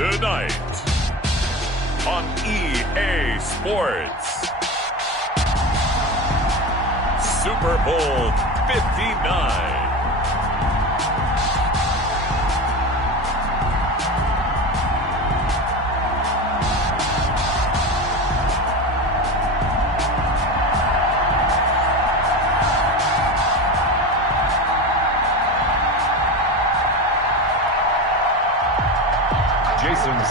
Tonight on EA Sports, Super Bowl 59.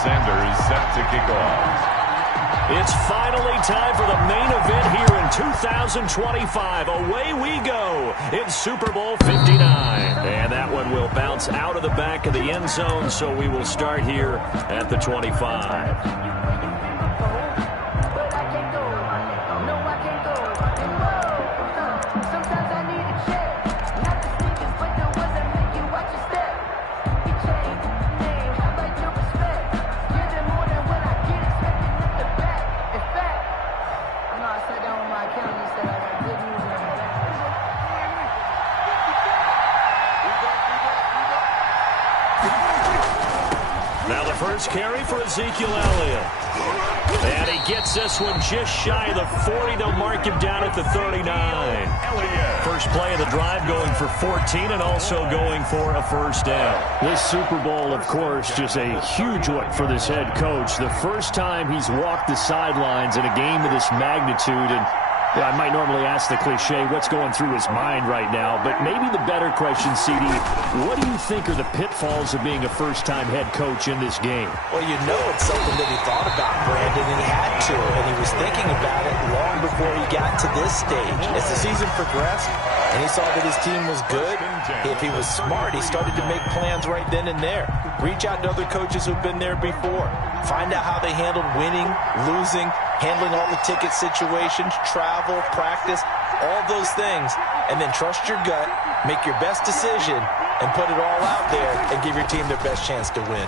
Sanders set to kick off. It's finally time for the main event here in 2025. Away we go in Super Bowl 59. And that one will bounce out of the back of the end zone, so we will start here at the 25. First carry for Ezekiel Elliott. And he gets this one just shy of the 40. They'll mark him down at the 39. First play of the drive going for 14 and also going for a first down. This Super Bowl, of course, just a huge one for this head coach. The first time he's walked the sidelines in a game of this magnitude. And I might normally ask the cliche, what's going through his mind right now? But maybe the better question, CD, what do you think are the pitfalls of being a first-time head coach in this game? Well, you know it's something that he thought about, Brandon, and he had to. And he was thinking about it long before he got to this stage. As the season progressed and he saw that his team was good, if he was smart, he started to make plans right then and there. Reach out to other coaches who've been there before. Find out how they handled winning, losing, handling all the ticket situations, travel, practice, all those things, and then trust your gut, make your best decision, and put it all out there and give your team their best chance to win.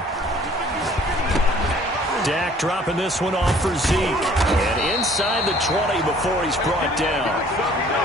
Dak dropping this one off for Zeke. And inside the 20 before he's brought down.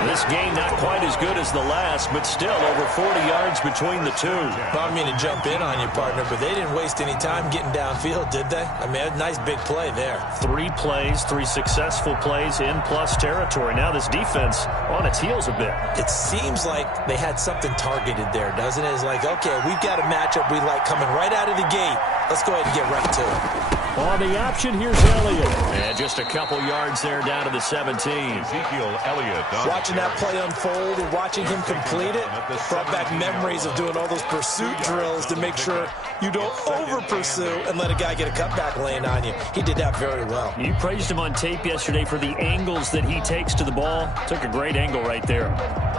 This game not quite as good as the last, but still over 40 yards between the two. I don't mean to jump in on you, partner, but they didn't waste any time getting downfield, did they? I mean, a nice big play there. 3 plays, 3 successful plays in plus territory. Now this defense on its heels a bit. It seems like they had something targeted there, doesn't it? It's like, okay, we've got a matchup we like coming right out of the gate. Let's go ahead and get right to it. On the option, here's Elliott. And just a couple yards there down to the 17. Ezekiel Elliott. Watching that play unfold and watching him complete it brought back memories of doing all those pursuit drills to make sure you don't over-pursue and let a guy get a cutback lane on you. He did that very well. You praised him on tape yesterday for the angles that he takes to the ball. Took a great angle right there.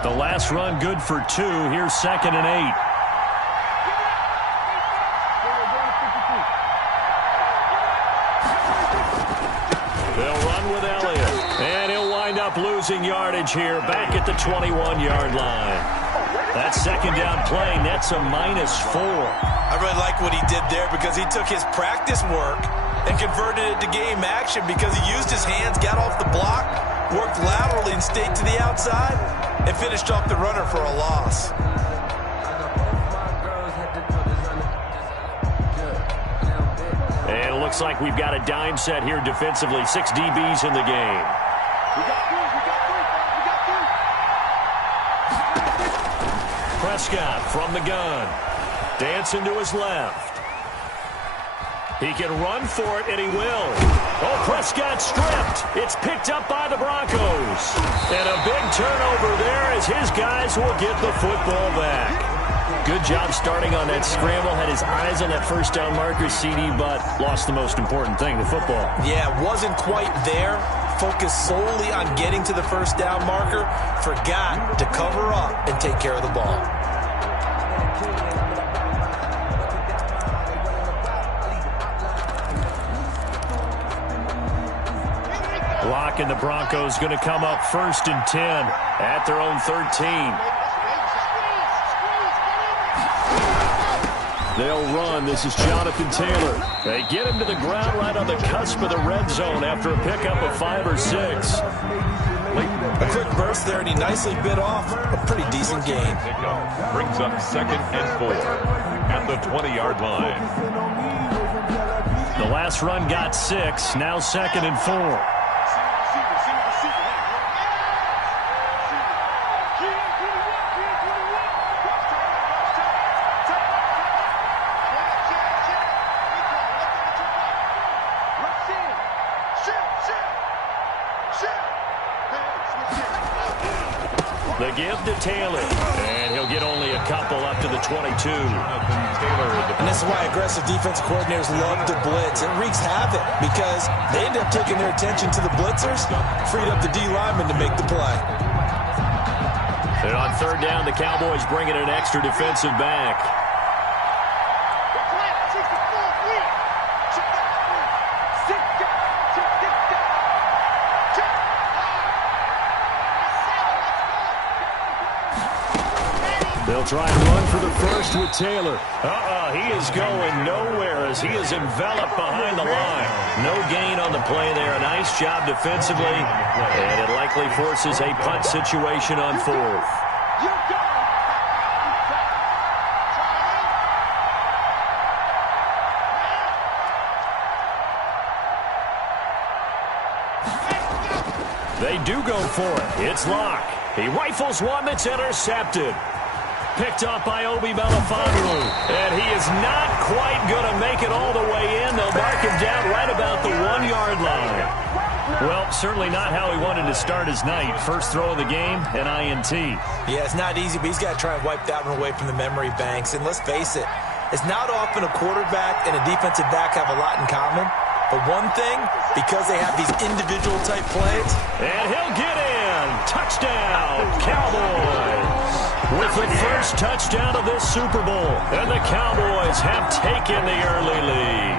The last run good for 2. Here's 2nd and 8. Losing yardage here back at the 21-yard line. That second down play nets a -4. I really like what he did there because he took his practice work and converted it to game action because he used his hands, got off the block, worked laterally and stayed to the outside, and finished off the runner for a loss. And it looks like we've got a dime set here defensively. 6 DBs in the game. Prescott from the gun. Dancing to his left. He can run for it, and he will. Oh, Prescott stripped. It's picked up by the Broncos. And a big turnover there as his guys will get the football back. Good job starting on that scramble. Had his eyes on that first down marker, CD, but lost the most important thing, the football. Yeah, wasn't quite there. Focused solely on getting to the first down marker. Forgot to cover up and take care of the ball. Block, and the Broncos going to come up 1st and 10 at their own 13. They'll run. This is Jonathan Taylor. They get him to the ground right on the cusp of the red zone after a pickup of 5 or 6. A quick burst there, and he nicely bit off a pretty decent gain. Brings up 2nd and 4 at the 20-yard line. The last run got 6. Now 2nd and 4. The give to Taylor, and he'll get only a couple up to the 22. And this is why aggressive defense coordinators love to blitz. It wreaks havoc because they end up taking their attention to the blitzers, freed up the D lineman to make the play. And on 3rd down, the Cowboys bring in an extra defensive back. They'll try and run for the first with Taylor. He is going nowhere as he is enveloped behind the line. No gain on the play there. A nice job defensively. And it likely forces a punt situation on 4th. They do go for it. It's Locke. He rifles one that's intercepted. Picked up by Obi Melifonwu. And he is not quite going to make it all the way in. They'll mark him down right about the 1-yard line. Well, certainly not how he wanted to start his night. First throw of the game, an INT. Yeah, it's not easy, but he's got to try and wipe that one away from the memory banks. And let's face it, it's not often a quarterback and a defensive back have a lot in common. But one thing, because they have these individual type plays. And he'll get in. Touchdown, Cowboys. With the first touchdown of this Super Bowl. And the Cowboys have taken the early lead.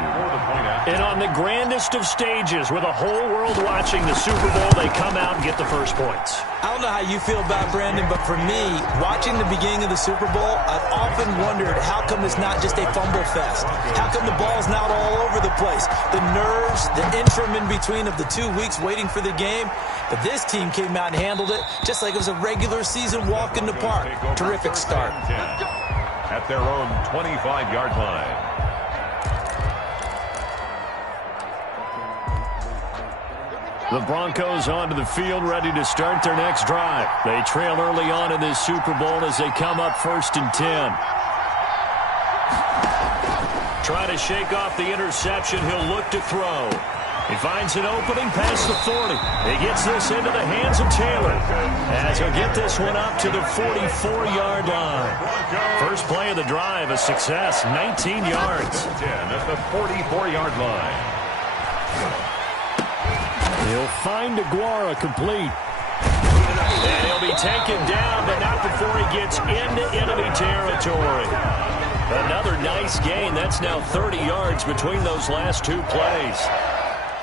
And on the grandest of stages, with a whole world watching the Super Bowl, they come out and get the first points. I don't know how you feel about Brandon, but for me, watching the beginning of the Super Bowl, I've often wondered how come it's not just a fumble fest? How come the ball's not all over the place? The nerves, the interim in between of the 2 weeks waiting for the game. But this team came out and handled it just like it was a regular season walk in the park. Terrific start. At their own 25-yard line. The Broncos onto the field, ready to start their next drive. They trail early on in this Super Bowl as they come up 1st and 10. Trying to shake off the interception, he'll look to throw. He finds an opening past the 40. He gets this into the hands of Taylor as he'll get this one up to the 44-yard line. First play of the drive, a success, 19 yards. 10 at the 44-yard line. He'll find Aguara complete. And he'll be taken down, but not before he gets into enemy territory. Another nice gain. That's now 30 yards between those last 2 plays.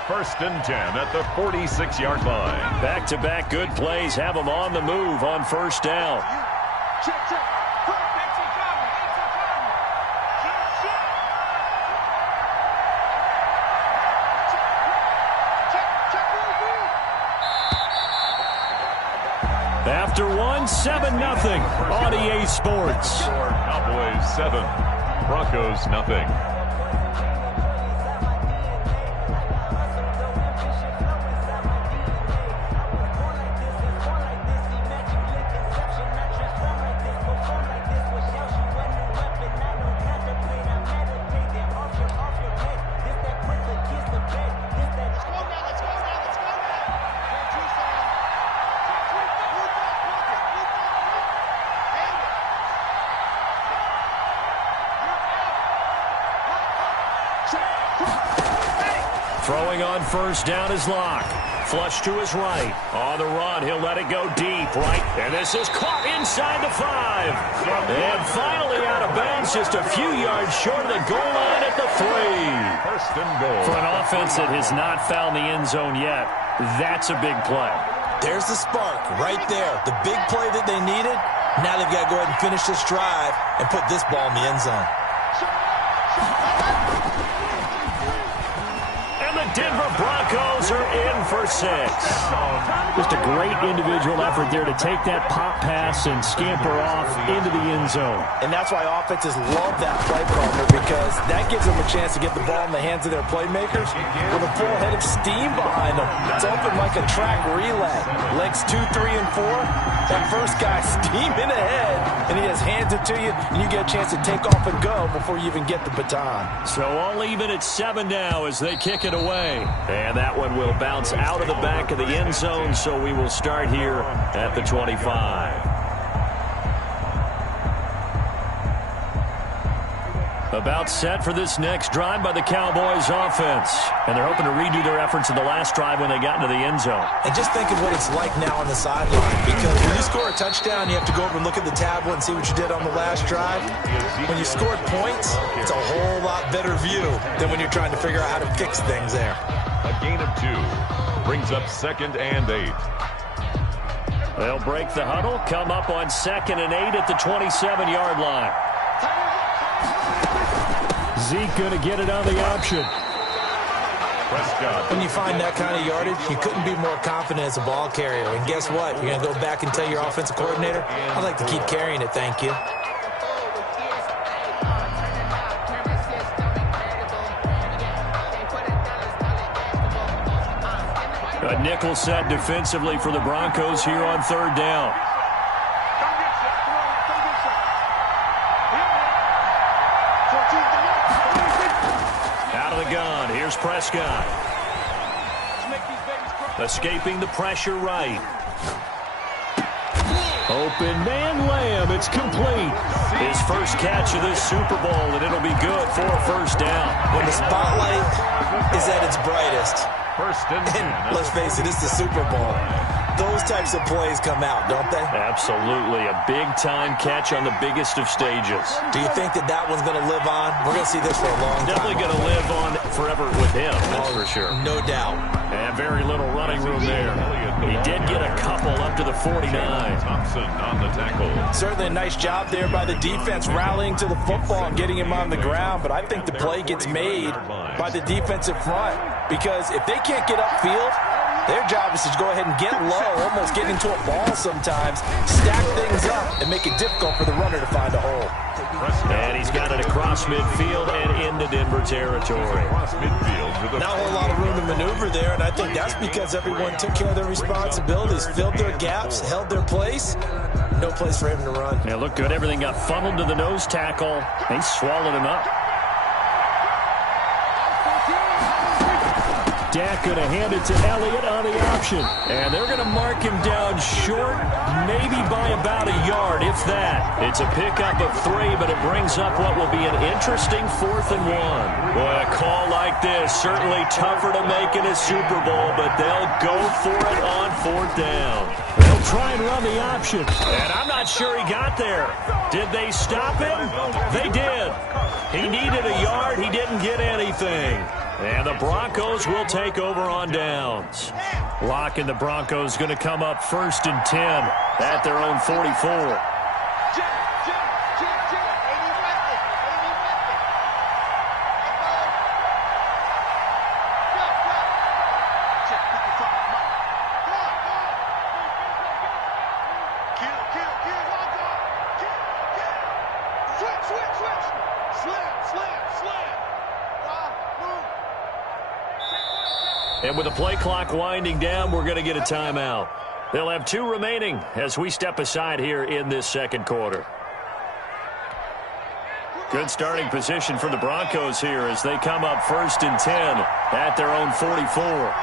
1st and 10 at the 46-yard line. Back-to-back good plays have them on the move on 1st down. After 7-0 on EA Sports. Cowboys 7, Broncos nothing. Throwing on 1st down is Locke. Flush to his right. On the run, he'll let it go deep, right? And this is caught inside the 5. And finally out of bounds, just a few yards short of the goal line at the 3. 1st and goal. For an offense that has not found the end zone yet, that's a big play. There's the spark right there. The big play that they needed. Now they've got to go ahead and finish this drive and put this ball in the end zone. And the Denver Broncos Broncos are in for 6. Just a great individual effort there to take that pop pass and scamper off into the end zone. And that's why offenses love that play partner, because that gives them a chance to get the ball in the hands of their playmakers with a full head of steam behind them. It's open like a track relay. Legs 2, 3, and 4. That first guy steaming ahead, and he just hands it to you, and you get a chance to take off and go before you even get the baton. So all even at 7 now as they kick it away. And that one will bounce out of the back of the end zone, so we will start here at the 25. About set for this next drive by the Cowboys offense. And they're hoping to redo their efforts in the last drive when they got into the end zone. And just think of what it's like now on the sideline, because when you score a touchdown, you have to go over and look at the tablet and see what you did on the last drive. When you scored points, it's a whole lot better view than when you're trying to figure out how to fix things there. A gain of 2 brings up 2nd and 8. They'll break the huddle, come up on 2nd and 8 at the 27-yard line. Zeke going to get it on the option. Prescott. When you find that kind of yardage, you couldn't be more confident as a ball carrier. And guess what? You're going to go back and tell your offensive coordinator, I'd like to keep carrying it, thank you. A nickel set defensively for the Broncos here on 3rd down. Gun. Here's Prescott. Escaping the pressure right. Open man, Lamb. It's complete. His first catch of this Super Bowl, and it'll be good for a 1st down. When the spotlight is at its brightest, 1st and 10. and let's face it, it's the Super Bowl. Those types of plays come out, don't they? Absolutely. A big-time catch on the biggest of stages. Do you think that one's going to live on? We're going to see this for a long time. Definitely going to live on forever with him, that's for sure. No doubt. And very little running room there. He did get a couple up to the 49. Thompson on the tackle. Certainly a nice job there by the defense rallying to the football and getting him on the ground, but I think the play gets made by the defensive front, because if they can't get upfield, their job is to go ahead and get low, almost get into a ball sometimes, stack things up, and make it difficult for the runner to find a hole. And he's got it across midfield and into Denver territory. Not a whole lot of room to maneuver there, and I think that's because everyone took care of their responsibilities, filled their gaps, held their place. No place for him to run. Yeah, looked good. Everything got funneled to the nose tackle. They swallowed him up. Dak going to hand it to Elliott on the option. And they're going to mark him down short, maybe by about a yard, if that. It's a pickup of 3, but it brings up what will be an interesting 4th and 1. Boy, a call like this, certainly tougher to make in a Super Bowl, but they'll go for it on 4th down. They'll try and run the option. And I'm not sure he got there. Did they stop him? They did. He needed a yard. He didn't get anything. And the Broncos will take over on downs. Locke and the Broncos going to come up 1st and 10 at their own 44. And with the play clock winding down, we're going to get a timeout. They'll have 2 remaining as we step aside here in this 2nd quarter. Good starting position for the Broncos here as they come up 1st and 10 at their own 44.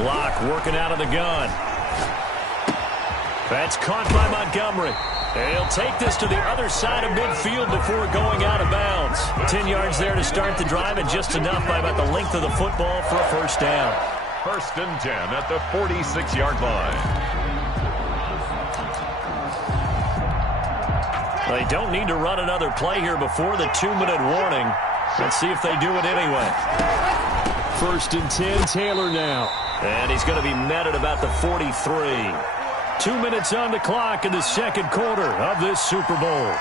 Locke working out of the gun. That's caught by Montgomery. He'll take this to the other side of midfield before going out of bounds. 10 yards there to start the drive, and just enough by about the length of the football for a 1st down. 1st and 10 at the 46-yard line. They don't need to run another play here before the 2-minute warning. Let's see if they do it anyway. 1st and 10, Taylor now. And he's going to be met at about the 43. 2 minutes on the clock in the second quarter of this Super Bowl.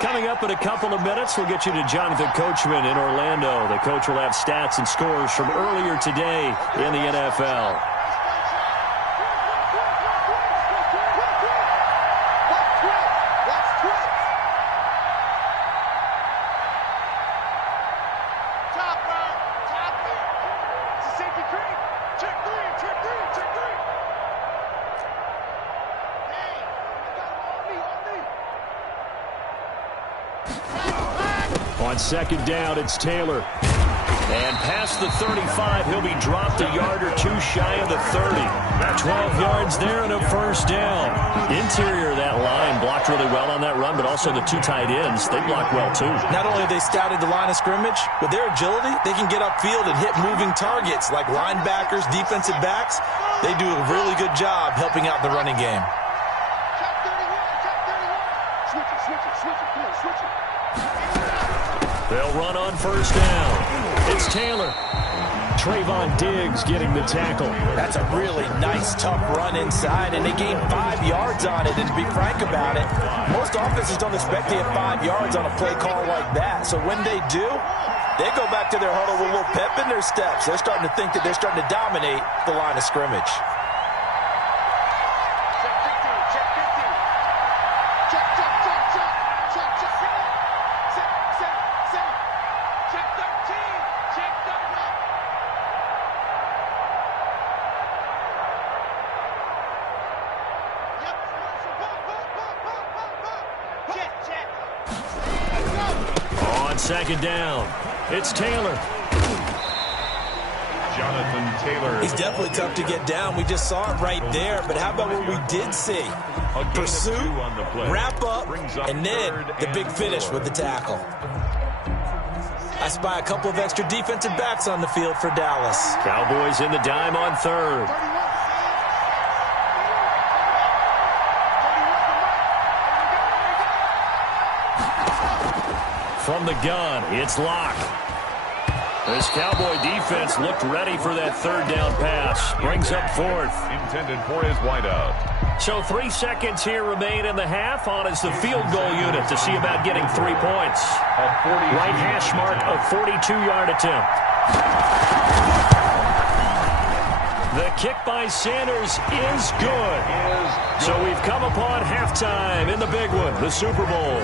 Coming up in a couple of minutes, we'll get you to Jonathan Coachman in Orlando. The coach will have stats and scores from earlier today in the NFL. On 2nd down, it's Taylor. And past the 35, he'll be dropped a yard or two shy of the 30. 12 yards there and a 1st down. Interior of that line blocked really well on that run, but also the 2 tight ends, they blocked well too. Not only have they scouted the line of scrimmage, with their agility, they can get upfield and hit moving targets like linebackers, defensive backs. They do a really good job helping out the running game. They'll run on 1st down. It's Taylor. Trayvon Diggs getting the tackle. That's a really nice, tough run inside, and they gained 5 yards on it. And to be frank about it, most offenses don't expect to get 5 yards on a play call like that. So when they do, they go back to their huddle with a little pep in their steps. They're starting to think that they're starting to dominate the line of scrimmage. On 2nd down, it's Taylor. Jonathan Taylor. He's definitely tough to get down. We just saw it right there. But how about what we did see? Pursuit, wrap up, and then the big finish with the tackle. I spy a couple of extra defensive backs on the field for Dallas. Cowboys in the dime on 3rd. From the gun, it's Locke. This Cowboy defense looked ready for that 3rd down pass. Brings up 4th. Intended for his wideout. So 3 seconds here remain in the half. On is the field goal unit to see about getting 3 points. Right hash mark, a 42-yard attempt. The kick by Sanders is good. So we've come upon halftime in the big one, the Super Bowl.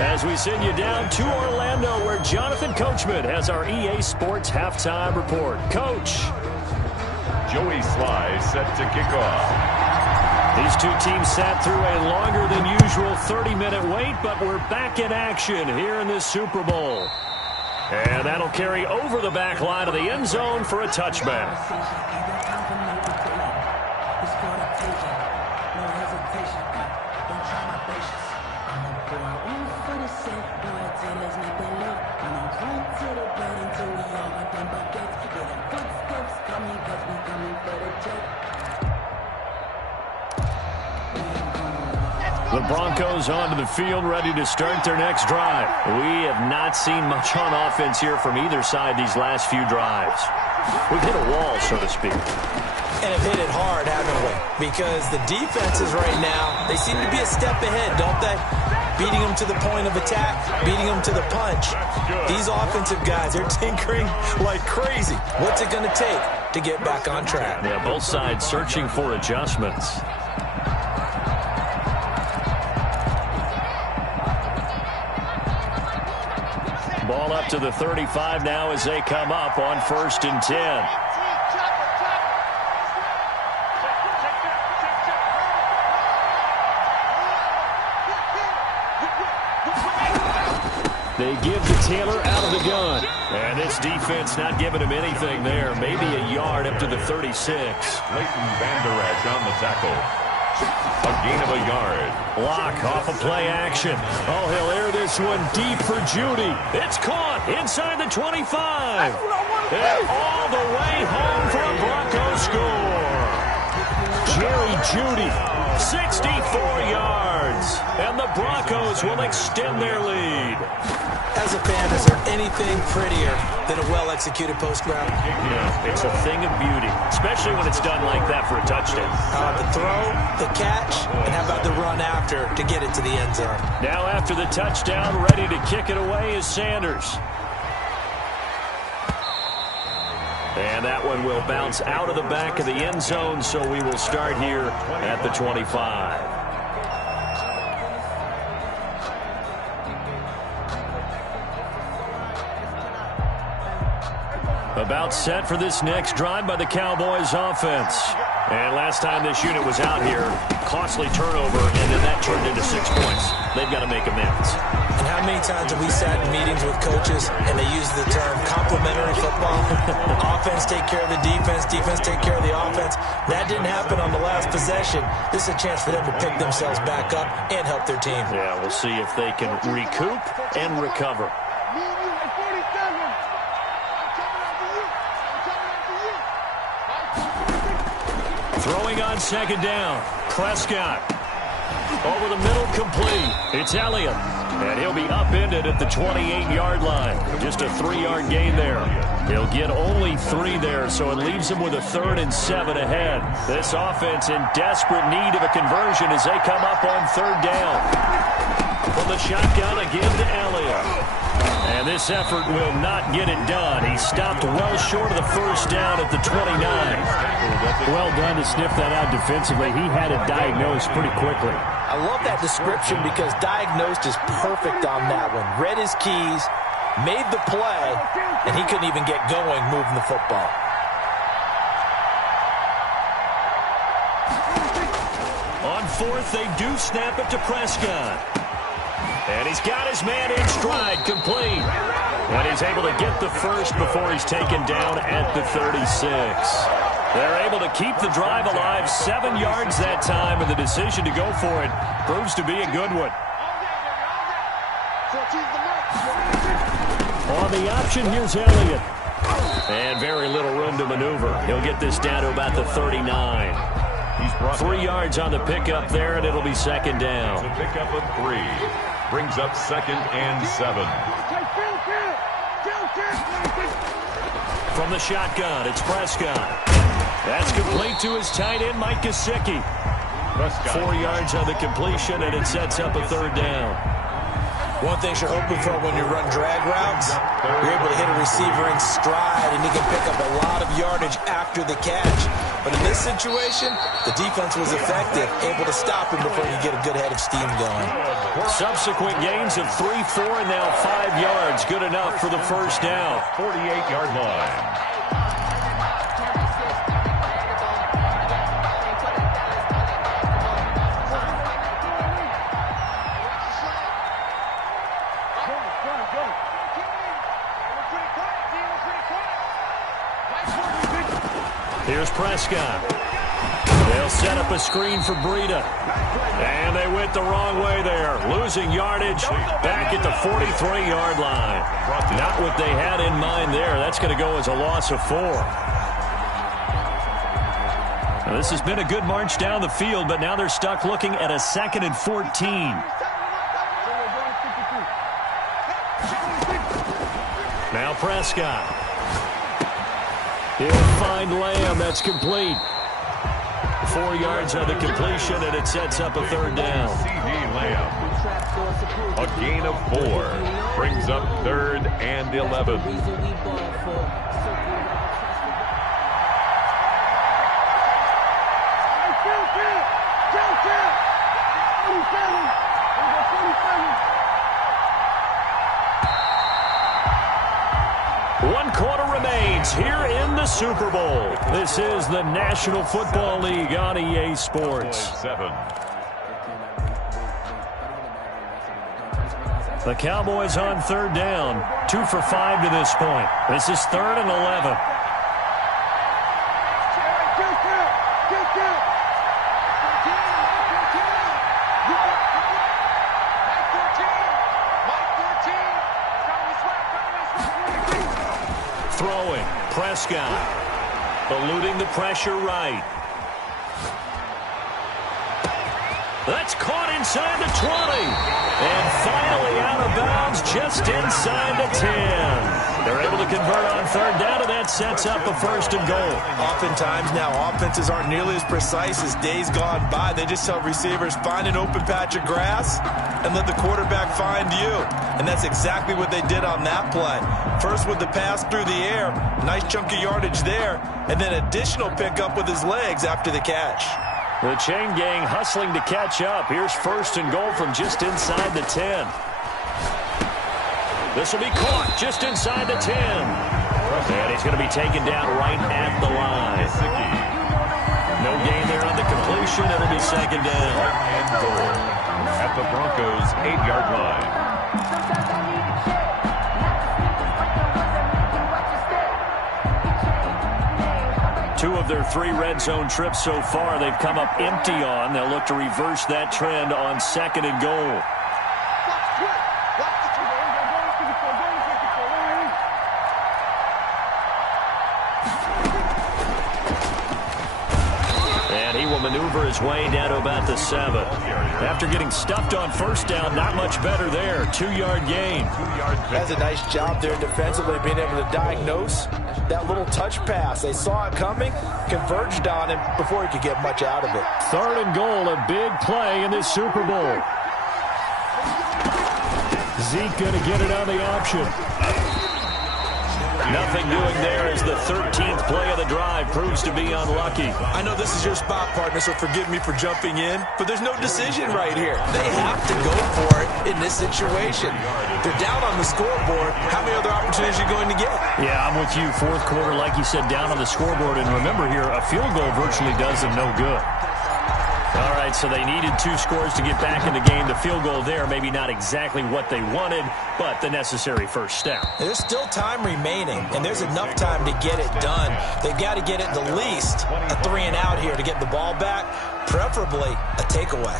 As we send you down to Orlando, where Jonathan Coachman has our EA Sports halftime report. Coach. Joey Sly set to kick off. These two teams sat through a longer than usual 30-minute wait, but we're back in action here in this Super Bowl. And that'll carry over the back line of the end zone for a touchback. The Broncos onto the field, ready to start their next drive. We have not seen much on offense here from either side these last few drives. We've hit a wall, so to speak. And have hit it hard, haven't we? Because the defenses right now, they seem to be a step ahead, don't they? Beating them to the point of attack, beating them to the punch. These offensive guys, they're tinkering like crazy. What's it going to take to get back on track? Yeah, both sides searching for adjustments. Ball up to the 35 now as they come up on 1st and 10. They give to Taylor out of the gun. And this defense not giving him anything there. Maybe a yard up to the 36. Leighton Vander Esch on the tackle. A gain of a yard. Block off of play action. Oh, he'll air this one deep for Judy. It's caught inside the 25. And all the way home for a Broncos score. Jerry Judy, 64 yards. And the Cowboys will extend their lead. As a fan, is there anything prettier than a well-executed post route? Yeah, it's a thing of beauty, especially when it's done like that for a touchdown. How about the throw, the catch, and how about the run after to get it to the end zone? Now after the touchdown, ready to kick it away is Sanders. And that one will bounce out of the back of the end zone, so we will start here at the 25. About set for this next drive by the Cowboys offense. And last time this unit was out here, costly turnover, and then that turned into 6 points. They've got to make amends. And how many times have we sat in meetings with coaches and they use the term complementary football? Offense take care of the defense, defense take care of the offense. That didn't happen on the last possession. This is a chance for them to pick themselves back up and help their team. Yeah, we'll see if they can recoup and recover. Throwing on second down. Prescott. Over the middle, complete. It's Elliott. And he'll be upended at the 28-yard line. Just a 3-yard gain there. He'll get only 3 there, so it leaves him with a 3rd and 7 ahead. This offense in desperate need of a conversion as they come up on 3rd down. From the shotgun again to Elliott. And this effort will not get it done. He stopped well short of the first down at the 29. Well done to sniff that out defensively. He had it diagnosed pretty quickly. I love that description because diagnosed is perfect on that one. Read his keys, made the play, and he couldn't even get going moving the football. On 4th, they do snap it to Prescott. And he's got his man in stride, complete. And he's able to get the first before he's taken down at the 36. They're able to keep the drive alive, 7 yards that time, and the decision to go for it proves to be a good one. On the option, here's Elliott. And very little room to maneuver. He'll get this down to about the 39. He's 3 yards on the pickup there, and it'll be second down. The pickup of 3 brings up 2nd and 7. From the shotgun, it's Prescott. That's complete to his tight end, Mike Gesicki. 4 yards on the completion, and it sets up a 3rd down. One thing you're hoping for when you run drag routes, you're able to hit a receiver in stride, and he can pick up a lot of yardage after the catch. But in this situation, the defense was effective, able to stop him before you get a good head of steam going. Subsequent gains of 3, 4, and now 5 yards. Good enough for the first down. 48-yard line. Here's Prescott. They'll set up a screen for Breida. And they went the wrong way there. Losing yardage back at the 43-yard line. Not what they had in mind there. That's going to go as a loss of 4. Now, this has been a good march down the field, but now they're stuck looking at a 2nd and 14. Now Prescott. He'll find Lamb. That's complete. 4 yards on the completion, and it sets up a 3rd down. C.D. Lamb. A gain of 4 brings up 3rd and 11. One quarter remains here in the Super Bowl. This is the National Football League on EA Sports. 7. The Cowboys on 3rd down. 2 for 5 to this point. This is 3rd and 11. Throwing. Prescott. Eluding the pressure right. That's caught inside the 20. And just inside the 10. They're able to convert on third down, and that sets up a 1st and goal. Oftentimes now, offenses aren't nearly as precise as days gone by. They just tell receivers, find an open patch of grass and let the quarterback find you. And that's exactly what they did on that play. First with the pass through the air, nice chunk of yardage there, and then additional pickup with his legs after the catch. The chain gang hustling to catch up. Here's 1st and goal from just inside the 10. This will be caught just inside the 10. And he's going to be taken down right at the line. No gain there on the completion. It'll be 2nd down. And goal at the Broncos' 8-yard line. Two of their 3 red zone trips so far, they've come up empty on. They'll look to reverse that trend on 2nd and goal. And he will maneuver his way down to about the 7. After getting stuffed on 1st down, not much better there. 2-yard gain. That's a nice job there defensively, being able to diagnose that little touch pass. They saw it coming, converged on him before he could get much out of it. 3rd and goal, a big play in this Super Bowl. Zeke going to get it on the option. Nothing doing there as the 13th play of the drive proves to be unlucky. I know this is your spot, partner, so forgive me for jumping in, but there's no decision right here. They have to go for it in this situation. They're down on the scoreboard. How many other opportunities are you going to get? Yeah, I'm with you. 4th quarter, like you said, down on the scoreboard. And remember here, a field goal virtually does them no good. All right, so they needed 2 scores to get back in the game. The field goal there, maybe not exactly what they wanted, but the necessary 1st step. There's still time remaining, and there's enough time to get it done. They've got to get it the least a 3 and out here to get the ball back, preferably a takeaway.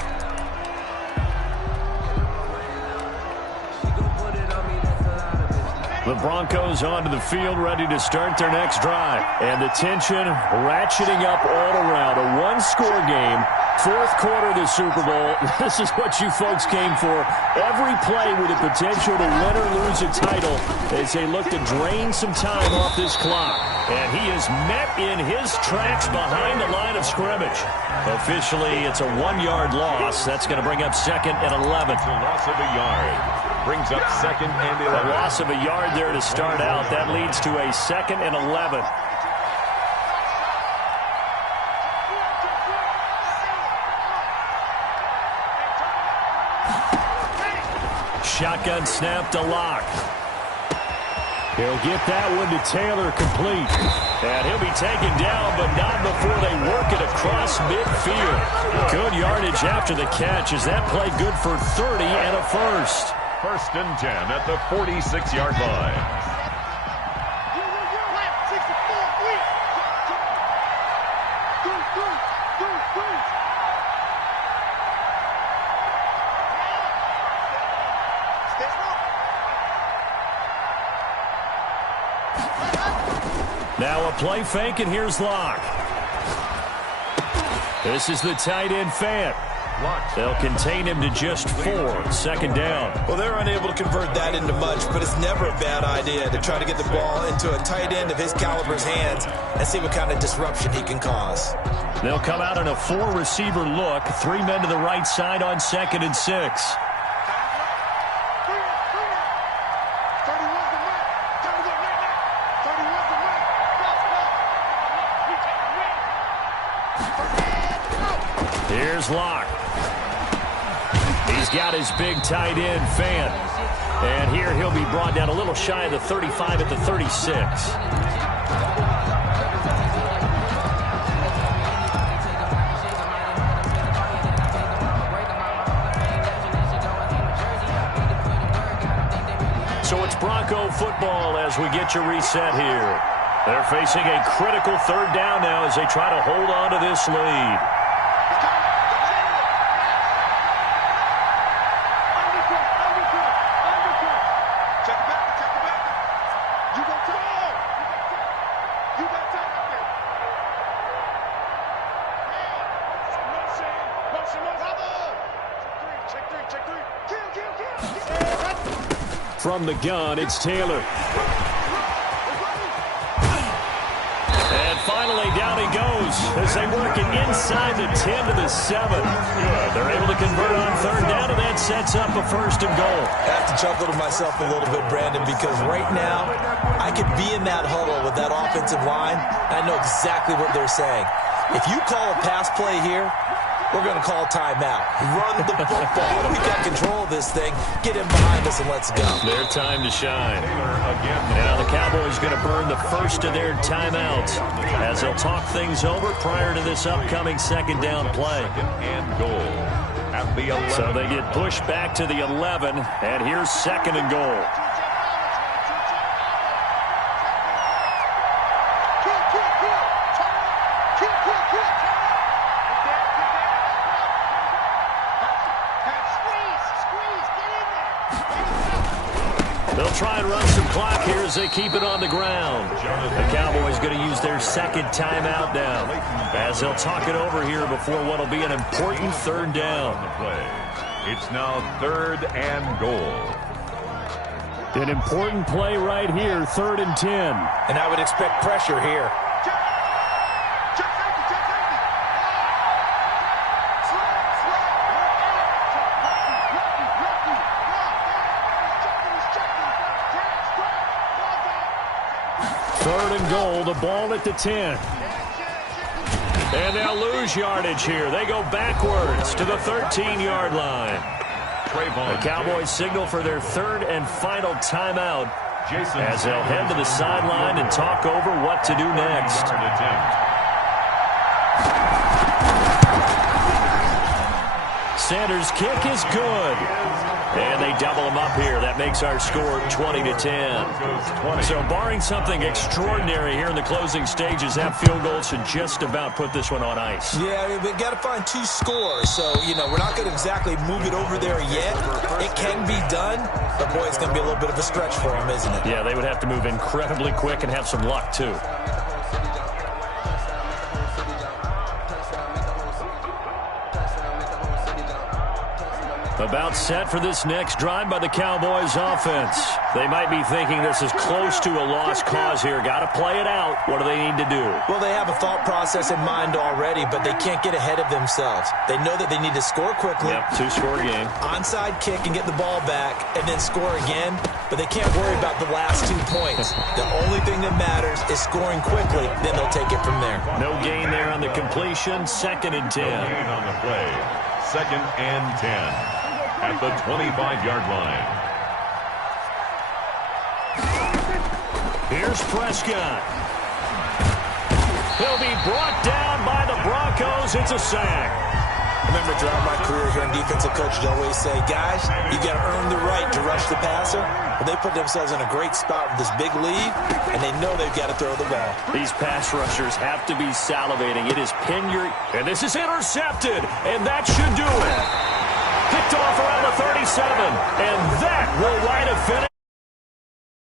The Broncos onto the field, ready to start their next drive. And the tension ratcheting up all around. A 1-score game. 4th quarter of the Super Bowl. This is what you folks came for. Every play with the potential to win or lose a title as they look to drain some time off this clock. And he is met in his tracks behind the line of scrimmage. Officially, it's a 1-yard loss. That's going to bring up 2nd and 11. It's a loss of a yard. Brings up 2nd and 11. A loss of a yard there to start out. That leads to a 2nd and 11. Shotgun snap to Locke. He'll get that one to Taylor complete. And he'll be taken down, but not before they work it across midfield. Good yardage after the catch. Is that play good for 30 and a 1st? 1st and 10 at the 46-yard line. Now a play fake, and here's Locke. This is the tight end Fant. They'll contain him to just 4. 2nd down. Well, they're unable to convert that into much, but it's never a bad idea to try to get the ball into a tight end of his caliber's hands and see what kind of disruption he can cause. They'll come out in a 4-receiver look. 3 men to the right side on 2nd and 6. Here's Locke. He's got his big tight end, Fant. And here he'll be brought down a little shy of the 35 at the 36. So it's Bronco football as we get you reset here. They're facing a critical 3rd down now as they try to hold on to this lead. From the gun, it's Taylor. And finally, down he goes as they work it inside the 10 to the 7. Good. They're able to convert on third down, and that sets up a 1st and goal. I have to chuckle to myself a little bit, Brandon, because right now I could be in that huddle with that offensive line. I know exactly what they're saying. If you call a pass play here, we're going to call timeout. Run the football. We've got control of this thing. Get him behind us and let's go. Their time to shine. Now the Cowboys going to burn the first of their timeouts as they'll talk things over prior to this upcoming 2nd down play. And goal at the 11. So they get pushed back to the 11, and here's 2nd and goal. They'll try and run some clock here as they keep it on the ground. The Cowboys going to use their 2nd timeout now as they'll talk it over here before what will be an important 3rd down. It's now 3rd and goal. An important play right here, 3rd and 10. And I would expect pressure here. Goal, the ball at the 10. And they'll lose yardage here. They go backwards to the 13-yard line. The Cowboys signal for their 3rd and final timeout as they'll head to the sideline and talk over what to do next. Sanders' kick is good. And they double them up here. That makes our score 20-10. So barring something extraordinary here in the closing stages, that field goal should just about put this one on ice. Yeah, we've got to find 2 scores. So, we're not going to exactly move it over there yet. It can be done, but boy, it's going to be a little bit of a stretch for them, isn't it? Yeah, they would have to move incredibly quick and have some luck, too. About set for this next drive by the Cowboys offense. They might be thinking this is close to a lost cause here. Got to play it out. What do they need to do? Well, they have a thought process in mind already, but they can't get ahead of themselves. They know that they need to score quickly. Yep, 2-score game. Onside kick and get the ball back and then score again, but they can't worry about the last 2 points. The only thing that matters is scoring quickly, then they'll take it from there. No gain there on the completion. 2nd and 10. No gain on the play. 2nd and 10. At the 25-yard line. Here's Prescott. He'll be brought down by the Broncos. It's a sack. I remember throughout my career here in defensive coach, I'd always say, guys, you got to earn the right to rush the passer. But they put themselves in a great spot with this big lead, and they know they've got to throw the ball. These pass rushers have to be salivating. It is pin your... And this is intercepted, and that should do it. Picked off around the 37, and that will write a finish.